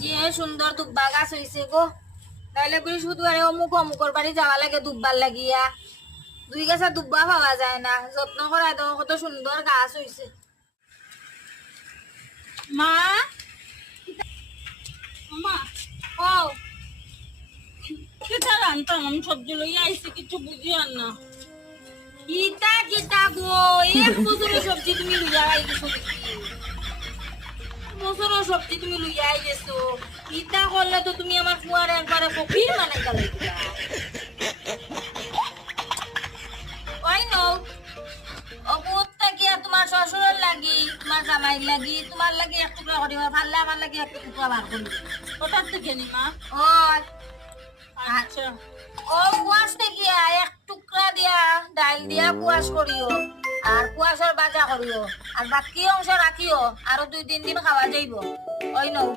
যে সুন্দর দুব্বা গাছ হইছে গো, তাইলে বৃহস্পতিবারে অমুক অমুকর বাড়ি যাওয়া লাগে দুব্বার লাগিয়া। দুই গাছা দুব্বা পাওয়া যায় না, যত্ন করা তো কত সুন্দর গাছ হইছে। মা মা ও কিতা রান্তাম আমি সবজি লইয়া আইছি, কিছু বুঝি আর না। কিতা কিতা গো, এক বছরের সবজি তুমি লইয়া আই গেছো দেখি। বছরের সবজি তুমি লইয়া আই গেছো, কিতা করলে তো তুমি আমার ফুয়ারে একবারে ফকির বানাই গেলা। ওই নও অপুত্তা গিয়া তোমার শ্বশুরের লাগি, তোমার জামাইর লাগি, তোমার লাগি এক টুকরা করিব, ভাল্লা আমার লাগি এক টুকরা বার করিব। কোথার থেকে নি মা? ও আচ্ছা, ও কুয়াশ থেকে এক টুকরা দিয়া ডাল দিয়া কুয়াশ করিও, আর কুয়াশর বাজা করিও, আর বাকি অংশ রাখিও, আরো 2-3 দিন খাওয়া যাইব। ওই নও।